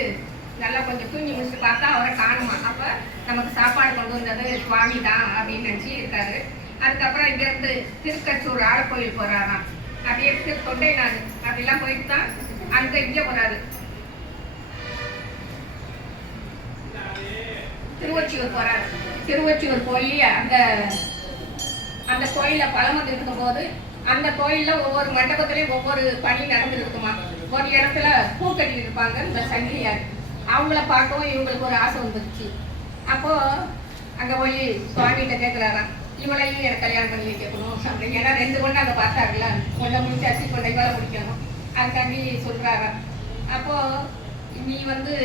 நல்லா கொஞ்சம் தூங்கி முடிச்சுட்டு பார்த்தா அவரை காணுமா. அப்ப நமக்கு சாப்பாடு கொண்டு வந்தது சுவாமி தான் அப்படின்னு நினைச்சு இருக்காரு. அதுக்கப்புறம் இங்க இருந்து திருக்கச்சூர் ஆலக்கோயில் போறாராம். அப்படியே கொண்டே நான் அப்படிலாம் போயிட்டு தான் அங்க இங்க போறாரு. திருவொற்றியூர் போறாரு. திருவொற்றியூர் போய் அந்த கோயில பழம் வந்து இருக்கும் போது அந்த கோயில்ல ஒவ்வொரு மண்டபத்திலையும் ஒவ்வொரு பணி நடந்துருக்குமா. ஒரு இடத்துல பூ கட்டி இருப்பாங்க இந்த சங்கிலியார். அவங்கள பார்க்கவும் இவங்களுக்கு ஒரு ஆசை வந்துருச்சு. அப்போ அங்க போய் சுவாமிகிட்ட கேட்கிறாராம், இவளையும் எனக்கு கல்யாணம் பண்ணி வைக்கணும் அப்படின்னு. ஏன்னா 2 பொண்ணு அங்கே பார்த்தாருல, கொண்டை முடிச்சாச்சு, கொண்டை வேலை முடிக்கணும். அதுக்காண்டி சொல்றாராம். அப்போ நீ வந்து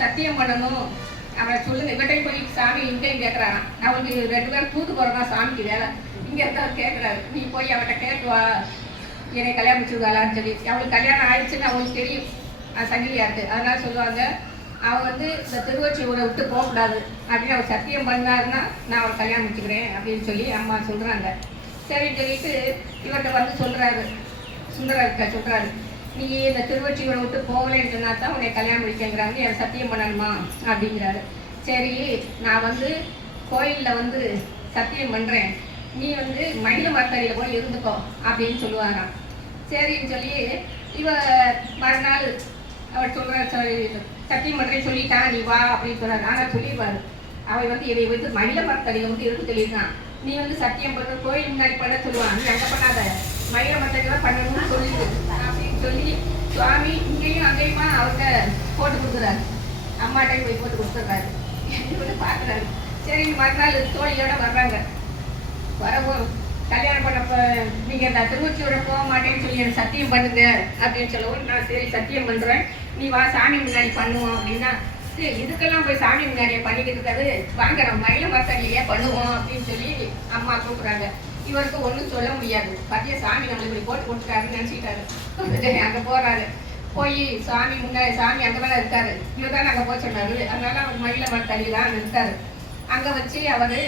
சத்தியம் பண்ணணும், அவரை சொல்லுங்க. இவட்டையும் போய் சாமி இங்கேயும் கேட்கிறாராம். அவங்களுக்கு 2 பேரும் தூத்து போறதா சாமிக்கு வேலை. இங்க இருந்தாலும் கேட்கிறாரு, நீ போய் அவட்ட கேட்டுவா என்னை கல்யாணம் வச்சுருக்காளான்னு சொல்லி. அவளுக்கு கல்யாணம் ஆயிடுச்சுன்னு அவங்களுக்கு தெரியும் சங்கிலியாருக்கு. அதனால சொல்லுவாங்க, அவன் வந்து இந்த திருவொற்றியூரை விட்டு போகக்கூடாது அப்படின்னு அவர் சத்தியம் பண்ணாருன்னா நான் அவரை கல்யாணம் வச்சுக்கிறேன் அப்படின்னு சொல்லி அம்மா சொல்றாங்க. சரின்னு சொல்லிட்டு இவர்கிட்ட வந்து சொல்றாரு, சுந்தரர்கிட்ட சொல்றாரு, நீ இந்த திருவொற்றியூரை விட்டு போகலன்னு சொன்னா தான் உன்னை கல்யாணம் முடிக்கங்கிறாங்க, எனக்கு சத்தியம் பண்ணணுமா அப்படிங்கிறாரு. சரி, நான் வந்து கோயிலில் வந்து சத்தியம் பண்ணுறேன், நீ வந்து மகிழ மரத்தடியில் போய் இருந்துக்கோ அப்படின்னு சொல்லுவாராம். சரின்னு சொல்லி இவ மறுநாள் அவர் சொல்ற சத்தியம் பண்ணுறேன்னு சொல்லிட்டான், நீ வா அப்படின்னு சொல்றாரு. ஆனால் சொல்லிடுவாரு, அவை வந்து இதை வந்து மகிழ மரத்தடியில் வந்து இருந்து சொல்லியிருக்கான். நீ வந்து சத்தியம் பண்ண கோயில் முன்னாடி பண்ண சொல்லுவான், நீ அங்கே பண்ணாத, மகிழ மரத்தடியில் பண்ணணும்னு சொல்லிடு அப்படின்னு சொல்லி சுவாமி இங்கேயும் அங்கேயுமா அவர்கிட்ட போட்டு கொடுக்குறாரு. அம்மாட்டையும் போய் போட்டு கொடுத்துட்றாரு. பார்க்குறாரு. சரி, மறுநாள் தோழியோட வர்றாங்க. வரவும் கல்யாணம் பண்ணப்ப நீங்கள் இந்த திருவொற்றியூரை போக மாட்டேன்னு சொல்லி எனக்கு சத்தியம் பண்ணுங்க அப்படின்னு சொல்லவும், நான் சரி சத்தியம் பண்ணுறேன், நீ வா சாமி முன்னாடி பண்ணுவோம் அப்படின்னா, சரி இதுக்கெல்லாம் போய் சாமி முன்னாடியே பண்ணிக்கிட்டு இருக்காது, வாங்க நம்ம மயில மரத்தடியிலேயே பண்ணுவோம் அப்படின்னு சொல்லி அம்மா கூப்பிட்றாங்க. இவருக்கு ஒன்றும் சொல்ல முடியாது. பத்திய சாமி நம்மளுக்கு இப்படி போட்டு கொடுத்துட்டாருன்னு நினச்சிட்டாரு. அங்கே போகிறாரு. போய் சாமி முன்னாடி, சாமி அங்கே தானே இருக்காரு, இவர் தான் அங்கே போக சொன்னாரு. அதனால அவர் மயில மரத்தடியில் தான் இருக்காரு. அங்கே வச்சு அவர்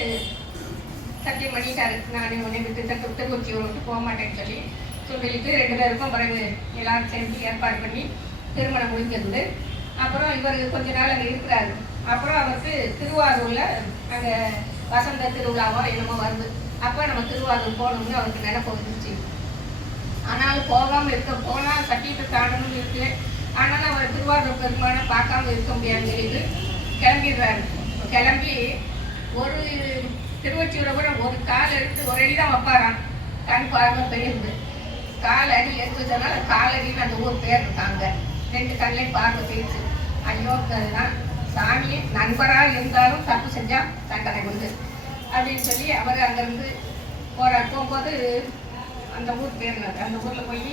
சத்தியம் பண்ணிட்டாரு, நான் உன்னை விட்டு திருவொற்றியூரை விட்டு போக மாட்டேன்னு சொல்லி சொல்லிட்டு 2 பேருக்கும் பிறகு எல்லாரும் சேர்ந்து ஏற்பாடு பண்ணி திருமணம் முடிஞ்சிருந்து. அப்புறம் இவர் கொஞ்ச நாள் அங்கே இருக்கிறாரு. அப்புறம் அவருக்கு திருவாரூரில் அங்கே வசந்த திருவிழாவோ என்னமோ வருது. அப்போ நம்ம திருவாரூர் போகணும்னு அவருக்கு நினைப்பு வந்துருச்சு. ஆனாலும் போனால் கட்டிட்டு தாண்டணும்னு இருக்கு. ஆனாலும் அவர் திருவாரூர் பெருமானை பார்க்காம இருக்க முடியாதுன்னு சொல்லிட்டு கிளம்பிடுறாரு. கிளம்பி ஒரு திருவொற்றியூரை கூட ஒரு கால் எடுத்து ஒரு அடி தான் வைப்பாராம். கண் பார்வை பெரியது. 4 அடி எடுத்து வச்சதுனால 4 அடின்னு அந்த ஊர் பேர் இருக்காங்க. 2 கண்ணையும் பார்வை போயிடுச்சு. ஐயோ, அதுதான் சாமி நண்பராக இருந்தாலும் தப்பு செஞ்சா தண்டனை கொண்டு அப்படின்னு சொல்லி அவர் அங்கேருந்து போகும்போது அந்த ஊர் பேர் அந்த ஊரில் போய்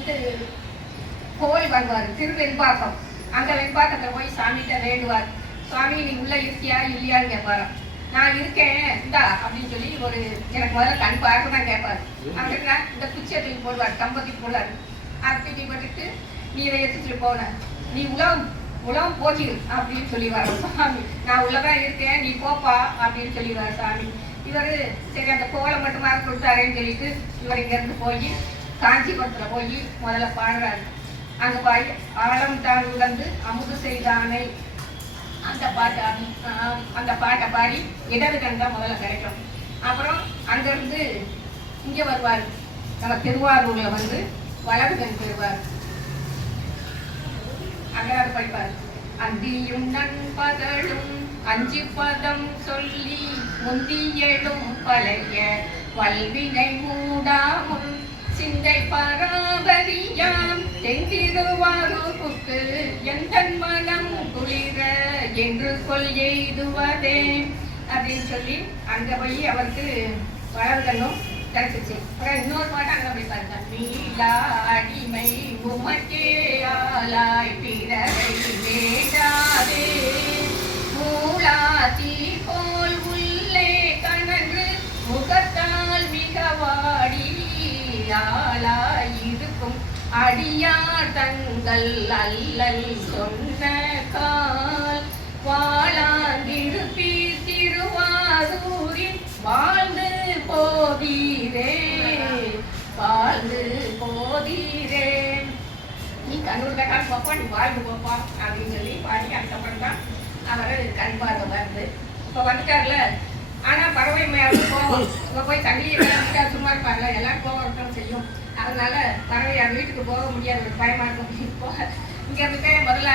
இது கோவில் வாங்குவார். திருவெண்பாக்கம். அந்த வெண்பாக்கத்தில் போய் சாமிகிட்ட வேண்டுவார். சுவாமி நீ உள்ள இருக்கியா இல்லையான்னு கேட்பாரு. நான் இருக்கேன் இந்தா அப்படின்னு சொல்லி ஒரு எனக்கு முதல்ல கண் பார்க்க தான் கேட்பாரு. அப்படின்னா இந்த குச்சியத்துக்கு போடுவார், கம்பத்துக்கு போடுவார். அத்தைக்கு போட்டுட்டு நீ இதை எடுத்துட்டு போன, நீ உலகம் போச்சிரு அப்படின்னு சொல்லிடுவார் சாமி. நான் உள்ளதான் இருக்கேன், நீ போப்பா அப்படின்னு சொல்லிடுவார் சாமி. இவர் சரி அந்த கோலை மட்டும் மாறி கொடுத்தாருன்னு சொல்லிட்டு இவர் இங்கேருந்து போய் காஞ்சிபுரத்தில் போய் முதல்ல பாடுறாரு. அங்கே பாடி ஆழம் தான் உணர்ந்து அமுது செய்தானை அந்த பாட்டை பாடி இடது கண் தான் முதல்ல கிடைக்கும். அப்புறம் அங்கேருந்து இங்கே வருவார், நம்ம திருவாரூரில் வந்து வலது கண் பெறுவார். அங்கே படிப்பார். அந்தியும் நண்பகலும் 5 பதம் சொல்லி முந்தியலும் பழைய வல்வினை மூடாமுன் சிந்தை பராபரியாம் தென்திருவாரூருக்கு எந்தன் மனம் குளிர என்று கொள் எய்துவதே அப்படின்னு சொல்லி அங்க போய் அவருக்கு வளர்கணும் கிடைச்சிச்சு. அப்புறம் இன்னொரு பாட்டு அங்கே போய் பாருங்க. நீலா அடிமை உமக்கே ஆளாய் பிறரை வேண்டாதே மூலாத்தி போல் உள்ளே கணன்று முகத்தால் மிக வாடி வாருங்கள் அல்லல் சொன்ன கால் வாழாந்திருப்பி திருவாரூரில் வாழ்ந்து போதீரே வாழ்ந்து போதீரே. நீ கண்ணூர் கேட்டாலும் போப்பா, நீ வாழ்ந்து போப்பா அப்படின்னு சொல்லி பாடி அதுக்கப்புறம் தான் அவர் கண் பார்வை வருது. இப்போ வந்துட்டார்ல. ஆனால் பறவை மேலும் போவோம். இப்போ போய் தண்ணியை விளையாண்டுட்டா சும்மா இருப்பார்ல, எல்லாம் கோவம் இருக்கணும் செய்யும். அதனால பறவையார் வீட்டுக்கு போக முடியாது, பயமா இருக்கும். இப்போ இங்கே இருந்துட்டு முதல்ல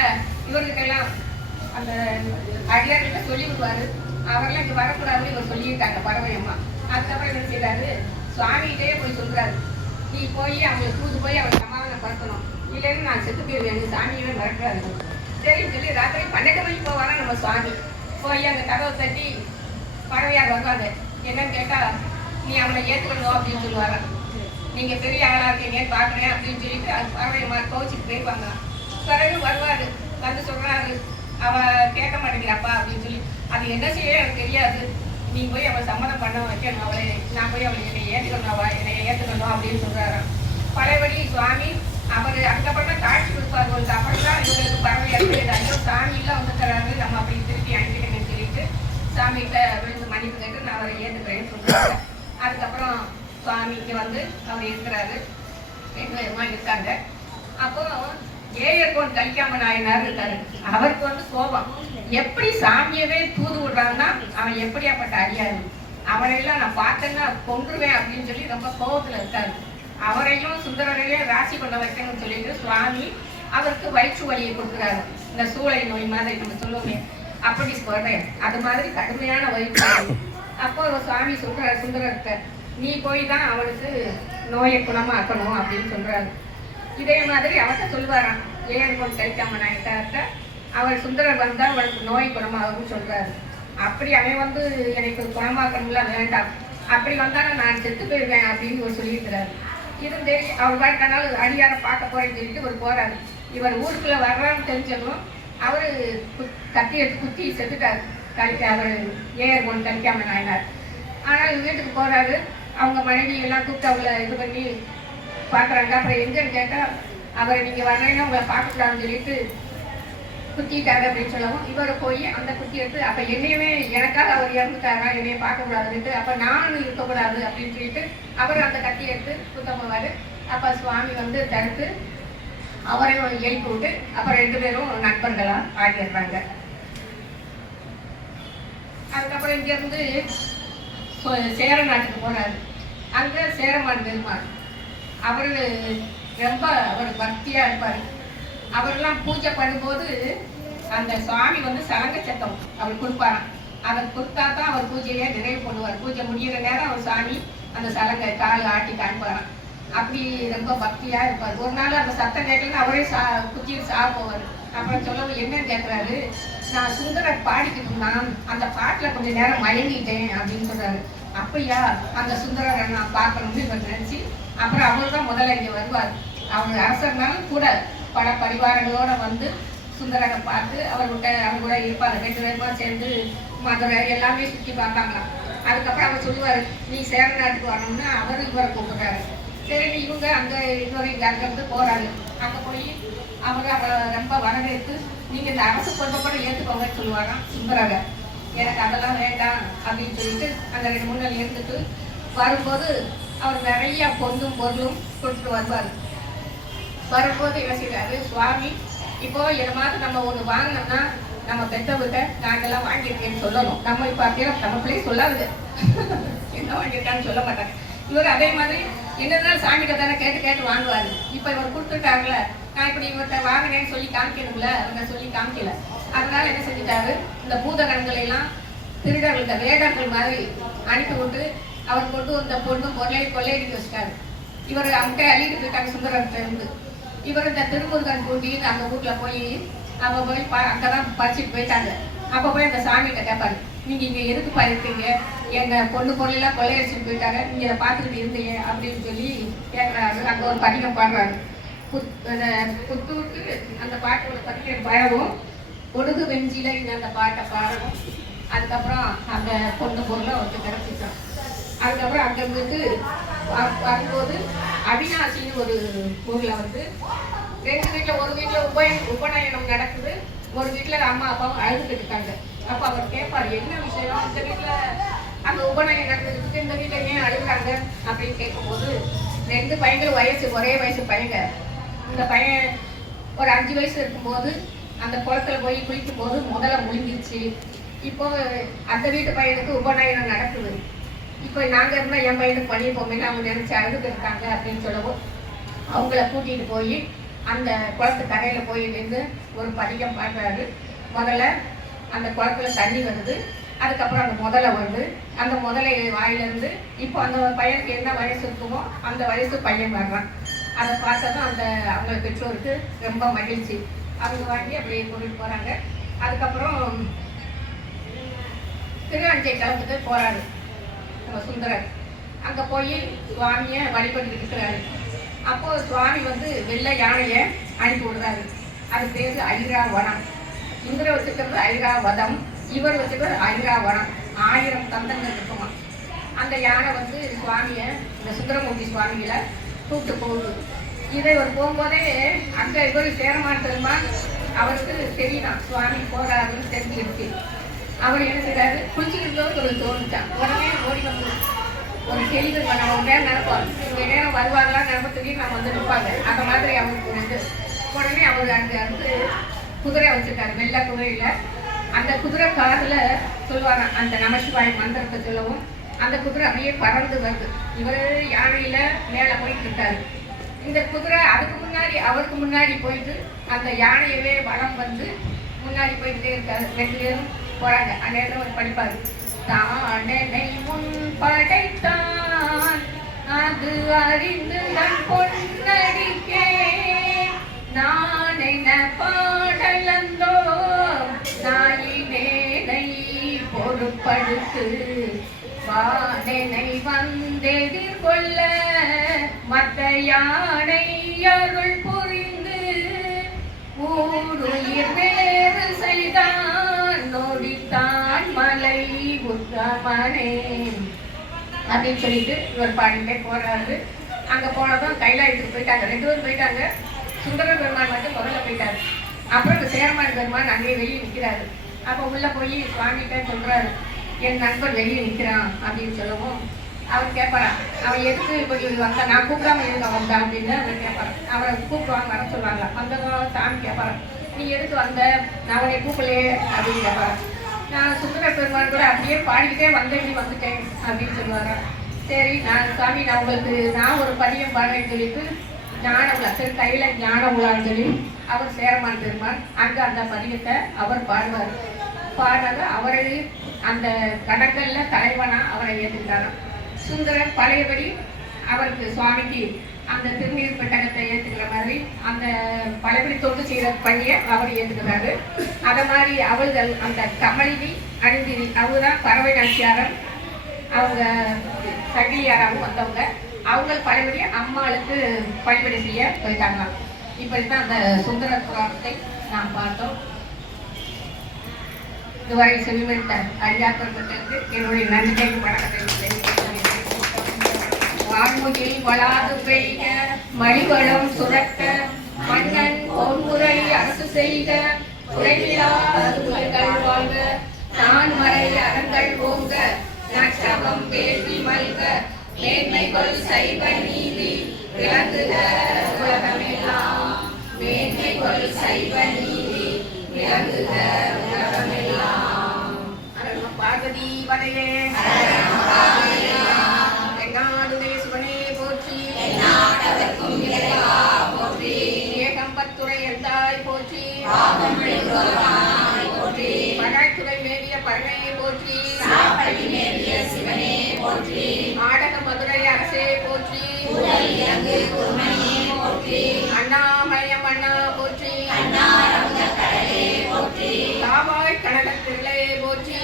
இவருக்கெல்லாம் அந்த அடியார்கிட்ட சொல்லி விடுவாரு. அவரெல்லாம் இங்கே வரக்கூடாதுன்னு இவர் சொல்லியிருக்காங்க பறவை அம்மா. அதுக்கப்புறம் என்ன செய்யறாரு, சுவாமிகிட்டே போய் சொல்றாரு, நீ போய் அவங்களை தூது போய் அவங்களை சமாதானப்படுத்தணும், இல்லைன்னு நான் செத்து போயிருவேன், சாமியவே மிரட்டுறாரு. சரின்னு சொல்லி ராத்திரி 12 மணிக்கு போவாரா நம்ம சுவாமி. போய் அங்கே கதவை தட்டி பறவையார் வருவாங்க. என்னன்னு கேட்டா, நீ அவனை ஏற்றுக்கணும் அப்படின்னு சொல்லுவாரான். நீங்க பெரிய ஆளா இருக்கீங்க பாக்குறேன் அப்படின்னு சொல்லிட்டு அது பறவை கோச்சிட்டு போயிருப்பாங்க. பிறகு வருவாரு, வந்து சொல்றாரு, அவ கேட்க மாட்டேங்கிறாப்பா அப்படின்னு சொல்லி. அது என்ன செய்ய எனக்கு தெரியாது, நீ போய் அவளை சம்மதம் பண்ண வைக்கணும், அவளை நான் போய் அவளை என்னை ஏற்றுக்கணும், அவ என்னை ஏற்றுக்கணும் அப்படின்னு சொல்றாராம். பழையபடி சுவாமி அவர் அதுக்கப்புறம் தான் காட்சி கொடுப்பாரு. ஒரு அப்புறம் தான் இவங்களுக்கு பறவை எடுக்கிறது. ஐயோ சாமியெல்லாம் வந்துக்கிறாரு, நம்ம அப்படி திருப்பி அனுப்பிட்டேன்னு சொல்லிட்டு சாமிகிட்ட விழுந்து மன்னிப்பு கேட்டு நான் அவரை ஏற்றுக்கிறேன்னு சொல்றாங்க. அதுக்கப்புறம் சுவாமிக்கு வந்து அவர் இருக்கிறாரு, எங்க இருக்காங்க. அப்போ ஏயர்கோன் கலிக்காம நாயனார் இருக்காரு. அவருக்கு வந்து கோபம், எப்படி சாமியவே தூது விடுறாங்கன்னா அவன் எப்படியாப்பட்ட அடியாரு, அவரையெல்லாம் நான் பார்த்தேன்னா கொன்றுவேன் அப்படின்னு சொல்லி ரொம்ப கோபத்துல இருக்காரு. அவரையும் சுந்தரரையும் ராசி பண்ண வைக்கணும்னு சொல்லிட்டு சுவாமி அவருக்கு வயிற்று வலியை கொடுக்குறாரு. இந்த சூளை நோய் மாதிரி நம்ம சொல்லுவோமே, அப்படி சொல்றேன், அது மாதிரி கடுமையான வயிற்று வலி. அப்போ சுவாமி சொல்றாரு சுந்தரர்கிட்ட, நீ போய் தான் அவனுக்கு நோயை குணமாக்கணும் அப்படின்னு சொல்றாரு. இதே மாதிரி அவர்கிட்ட சொல்லுவாராம், ஏன் கழிக்காம நாயிட்ட அவர் சுந்தரர் வந்தா அவனுக்கு நோய் குணமாகும்னு சொல்றாரு. அப்படி அவன் வந்து எனக்கு குணமாக்கணும்லாம் வேண்டாம், அப்படி வந்தாலும் நான் செத்து போயிடுவேன் அப்படின்னு ஒரு சொல்லியிருக்கிறாரு. இருந்தே அவர் பாட்டுனால அடியார பார்க்க போறேன்னு சொல்லிட்டு ஒரு போறாரு. இவர் ஊருக்குள்ள வர்றான்னு தெரிஞ்சதும் அவரு கத்தி எடுத்து குத்தி செத்துட்டாரு. அவர் ஏர் கொண்டு கழிக்காம நாயினார். ஆனால் வீட்டுக்கு போறாரு, அவங்க மனைவி எல்லாம் கூப்பிட்டு அவங்கள இது பண்ணி பார்க்குறாங்க. அப்புறம் எங்கன்னு கேட்டால் அவரை நீங்கள் வர்றேன்னா உங்களை பார்க்கக்கூடாதுன்னு சொல்லிட்டு குத்திட்டாரு அப்படின்னு சொல்லவும் இவர் போய் அந்த குத்தி எடுத்து, அப்போ என்னையுமே எனக்காக அவர் இறந்துட்டாரா, என்னைய பார்க்கக்கூடாதுன்ட்டு, அப்போ நானும் இருக்கக்கூடாது அப்படின்னு சொல்லிட்டு அவர் அந்த கத்தி எடுத்து குத்த போவார். அப்போ சுவாமி வந்து தடுத்து அவரையும் எழுப்பி விட்டு அப்புறம் 2 பேரும் நண்பர்களாக ஆகிடுறாங்க. அதுக்கப்புறம் இங்கேருந்து சேர நாட்டுக்கு போறாரு. அங்கே சேரமான் பெருமாள் அவர் ரொம்ப அவர் பக்தியா இருப்பார். அவரெல்லாம் பூஜை பண்ணும்போது அந்த சுவாமி வந்து சலங்க சத்தம் அவர் கொடுப்பாராம். அதை கொடுத்தா தான் அவர் பூஜையை நிறைவு பண்ணுவார். பூஜை முடிகிற நேரம் அவர் சாமி அந்த சலங்கை கால் ஆட்டி காண்பாராம். அப்படி ரொம்ப பக்தியா இருப்பார். ஒரு நாள் அந்த சத்தம் கேட்கலன்னு அவரே குச்சியில் போவார். அப்புறம் சொல்லவும் என்னன்னு கேட்குறாரு, நான் சுந்தரர் பாடிக்கிட்டு இருந்தான், அந்த பாட்டில் கொஞ்சம் நேரம் மயங்கிட்டேன் அப்படின்னு சொல்றாரு. அப்படியா, அந்த சுந்தரரை நான் பார்க்கணும்னு இவர் நினைச்சு அப்புறம் அவர் தான் முதல்ல இங்கே வருவார். அவங்க அரசர்னாலும் கூட பல பரிவாரங்களோட வந்து சுந்தரரை பார்த்து அவர்கிட்ட அவங்க கூட இருப்பார். 2 பேருமா சேர்ந்து மதுரை எல்லாமே சுற்றி பார்த்தாங்களாம். அதுக்கப்புறம் அவர் சொல்லுவார், நீ சேர நாட்டுக்கு வரணும்னு அவர் இவரை கூப்பிடுறாரு. சரி இவங்க அங்கே இன்னொரு அங்கேருந்து போகிறாரு. அங்கே போய் அவரை ரொம்ப வரவேற்று நீங்கள் இந்த அரசு பொறுப்போட ஏற்றுக்கோங்கன்னு சொல்லுவாராம் சுந்தரரை. எனக்கு அதெல்லாம் வேண்டாம் அப்படின்னு சொல்லிட்டு அந்த 2-3 நாள் இருந்துட்டு வரும்போது அவர் நிறைய பொண்ணும் பொருளும் கொடுத்துட்டு வருவார். வரும்போது என்ன செய்யறாரு சுவாமி, இப்போ எதமாவது நம்ம ஒன்று வாங்கினோம்னா நம்ம பெற்றவங்க நாங்கெல்லாம் வாங்கியிருக்கேன்னு சொல்லணும். நம்ம இப்போ அப்படியே நம்ம பிள்ளைய சொல்லாது என்ன வாங்கியிருக்கான்னு சொல்ல மாட்டாங்க. இவர் அதே மாதிரி என்னதுனாலும் சாமிகிட்ட தானே கேட்டு கேட்டு வாங்குவாரு. இப்போ இவர் கொடுத்துட்டாங்கல்ல, நான் இப்படி இவர்கிட்ட வாங்கினேன்னு சொல்லி காமிக்கணும்ல, அவங்க சொல்லி காமிக்கல. அதனால என்ன செஞ்சுட்டாரு, இந்த பூதகணங்களை எல்லாம் திருடர்கள்ட்ட வேடர்கள் மாதிரி அனுப்பி விட்டு அவர் கொண்டு வந்த பொண்ணும் கொள்ளையடிக்க வச்சுட்டாரு. இவர் அவங்ககிட்ட அள்ளிட்டு போயிட்டாங்க சுந்தரர்கிட்ட இருந்து. இவர் இந்த திருமுருகன் பூண்டின்னு அந்த ஊர்ல போய் அவங்க போய் அங்கதான் பறிச்சுட்டு போயிட்டாங்க. அப்போ போய் அந்த சாமிகிட்ட கேட்பாரு, நீங்க இங்க எதுக்கு இருக்கீங்க, எங்க பொருளெல்லாம் கொள்ளையடிச்சுட்டு போயிட்டாங்க, நீங்க இதை பார்த்துக்கிட்டு இருந்தீங்க அப்படின்னு சொல்லி கேட்கறாரு. அங்க ஒரு பதிகம் பாடுறாரு. புத்தூருக்கு அந்த பாட்டோட பதிகம் பாடவும், ஒடுகு வெஞ்சில அந்த பாட்டை பாடவும். அதுக்கப்புறம் அந்த பொருளை அவருக்கு கிடைச்சிட்டான். அதுக்கப்புறம் அங்க இருந்துட்டு வரும்போது அவினாசின்னு ஒரு ஊர்ல வந்து ரெண்டு வீட்டில் ஒரு வீட்டில் உபநயனம் நடக்குது, ஒரு வீட்டில் அம்மா அப்பாவும் அழுதுகிட்டு இருக்காங்க. அப்போ அவர் கேட்பார், என்ன விஷயம், இந்த வீட்டில் அங்கே உபநயனம் நடந்துருக்கு, இந்த வீட்டில் ஏன் அழுகுறாங்க அப்படின்னு கேட்கும்போது, ரெண்டு பையங்களும் ஒரே வயசு பையங்க. இந்த பையன் ஒரு 5 வயசு இருக்கும்போது அந்த குளத்துல போய் குளிக்கும் போது முதல்ல முழுங்கிருச்சு. இப்போ அந்த வீட்டு பையனுக்கு உபநயனம் நடக்குது. இப்போ நாங்கள் இருந்தால் என் பையனுக்கு பண்ணியிருப்போமே அவங்க நினைச்சு அழுதுட்டு இருக்காங்க அப்படின்னு சொல்லவும் அவங்கள கூட்டிகிட்டு போய் அந்த குளத்து கரையில் போய் நின்று ஒரு பதிகம் பாடுறாரு. முதல்ல அந்த குளத்துல தண்ணி வருது, அதுக்கப்புறம் அந்த முதலை வருது. அந்த முதலை வாயிலிருந்து இப்போ அந்த பையனுக்கு என்ன வயசு இருக்குமோ அந்த வயசு பையன் வர்றான். அதை பார்த்ததும் அவங்க பெற்றோருக்கு ரொம்ப மகிழ்ச்சி. அவங்க வாங்கி அப்படியே கொண்டுட்டு போகிறாங்க. அதுக்கப்புறம் திருவஞ்சை களத்துக்கு போகிறாரு நம்ம சுந்தரர். அங்கே போய் சுவாமியை வழிபட்டு இருக்கிறாரு. அப்போது சுவாமி வெள்ளை யானையை அனுப்பி விடுறாரு. அது பேர் ஐராவனம். இந்திர வச்சுக்கிறது ஐராவதம், இவர் வச்சுக்கிறது ஐராவனம். 1000 தந்தங்கள் இருக்குமா. அந்த யானை சுவாமியை, இந்த சுந்தரமூர்த்தி சுவாமிகளை கூப்பிட்டு போகுது. இதை இவர் போகும்போதே அங்கே இவர் சேரமான் பெருமான் அவருக்கு தெரியலாம் சுவாமி போகிறாருன்னு தெரிஞ்சிருச்சு. அவர் என்ன செய்றாரு, குளிச்சுக்கிட்டு ஒரு தோணுச்சான். உடனே ஓடி வந்து ஒரு தெளிவு நம்ம ஒரு நேரம் நினைப்போம், இவங்க நேரம் வருவாங்களா நினைப்ப திடீர்னு நம்ம நிற்பாங்க. அந்த மாதிரி அவருக்கு உடனே அவர் அடுத்து குதிரை வச்சிருக்காரு, வெள்ளை குதிரையில். அந்த குதிரை காதில் சொல்லுவாங்க அந்த நமசிவாய மந்திரத்தை சொல்லவும் அந்த குதிரை அப்படியே பறந்து வருது. இவர் யானையில் மேலே போயிட்டு இருக்காரு. இந்த குதிரை அவருக்கு முன்னாடி போயிட்டு அந்த யானையவே வளம் முன்னாடி போயிட்டே இருக்காரு. 2 பேரும் போறாங்க. அந்நேரம் ஒரு படிப்பாரு, தானனை முன் படைத்தான் அது அறிந்து நன் பொன்னடிக்கே நான் என்ன பாடலந்தோ நாயினேனை பொறுப்படுத்து வானனை வந்தெதிர்கொள்ள மத்த யானை அருள் புரிந்து ஊருயிர் வேறு செய்தான் நொடித்தான் மலை உத்தமனே அப்படின்னு சொல்லிட்டு இவர் பாடிட்டே போறாரு. அங்க போனதும் கைலாயத்துக்கு போயிட்டாங்க. 2 பேரும் போயிட்டாங்க. சுந்தர பெருமான் மட்டும் முதல்ல போயிட்டாரு. அப்புறம் சேரமான் பெருமான் அங்கேயே வெளியே நிற்கிறாரு. அப்போ உள்ள போய் சுவாமிகிட்ட சொல்றாரு, என் நண்பர் வெளியே நிற்கிறான் அப்படின்னு சொல்லவும் அவர் கேட்பாரா, அவன் எதுக்கு இப்படி வந்தா, நான் கூப்பிடாம எதுக்கு வந்தான் அப்படின்னு அவர் கேட்பாரு. அவரை கூப்பிடுவாங்க, வர சொல்லுவாங்க. வந்ததும் சாமி கேட்பாரு, நீ எதுக்கு வந்த, நான் அவனை கூப்பிடலையே அப்படின்னு கேட்பாரு. நான் சுந்தர பெருமான் கூட அப்படியே பாடிக்கிட்டே வந்துட்டேன் அப்படின்னு சொல்லுவாரா. சரி சாமி நான் ஒரு பதியம் பாடுறேன்னு சொல்லிட்டு ஞான உலா கையில ஞான உலான்னு சொல்லி அவர் சேரமான் பெருமான் அங்கே அந்த பதியத்தை அவர் பாடுவார். பாடுறது அவரை அந்த கடற்கல்ல தலைவனா அவரை ஏற்றுக்கிறாராம். சுந்தரர் பழையபடி அவருக்கு சுவாமிக்கு அந்த திருநீர் பெட்டகத்தை ஏற்றுக்கிற மாதிரி அந்த பழையபடி தொண்டு செய்கிற பணியை அவர் ஏற்றுக்கிறாரு. அதை மாதிரி அவர்கள் அந்த கமலினி அணிந்திரி அவங்க தான் பறவை நாச்சியாரம், அவங்க சகிலியாராகவும் வந்தவங்க. அவங்க பழையபடி அம்மாளுக்கு பணிபடி செய்ய போயிட்டாங்க. இப்படி தான் அந்த சுந்தரர் புராணத்தை நாம் பார்த்தோம். இதுவரை செவிமடுத்த அறியாத்தவர்களுக்கு என்னுடைய நன்றியை வணக்கத்தை வான்முகில் வளாது பெய்க மணிவளம் சுரக்க மன்னன் பொன்முறை அரசு செய்க குறைவிலா அருள்கள் வாழ்க நான்மறை அறங்கள் ஓங்க நற்றவம் வேள்வி மல்க மேன்மைகள் சைவ நீதி விளங்குக உலகமெல்லாம் மேன்மைகள் சைவ நீதி விளங்குக உலகமெல்லாம். பார்வதி வதையே எங்காடுதே சிவனே போற்றி, ஏகம்பத்துறை எந்தாய் போற்றி, பழத்துறை மேவிய பழமையை போற்றி, ஆடக மதுரை அரசே போற்றி, அண்ணாமயம் அண்ணா போற்றி, காவாய் கனகத்திலே போற்றி,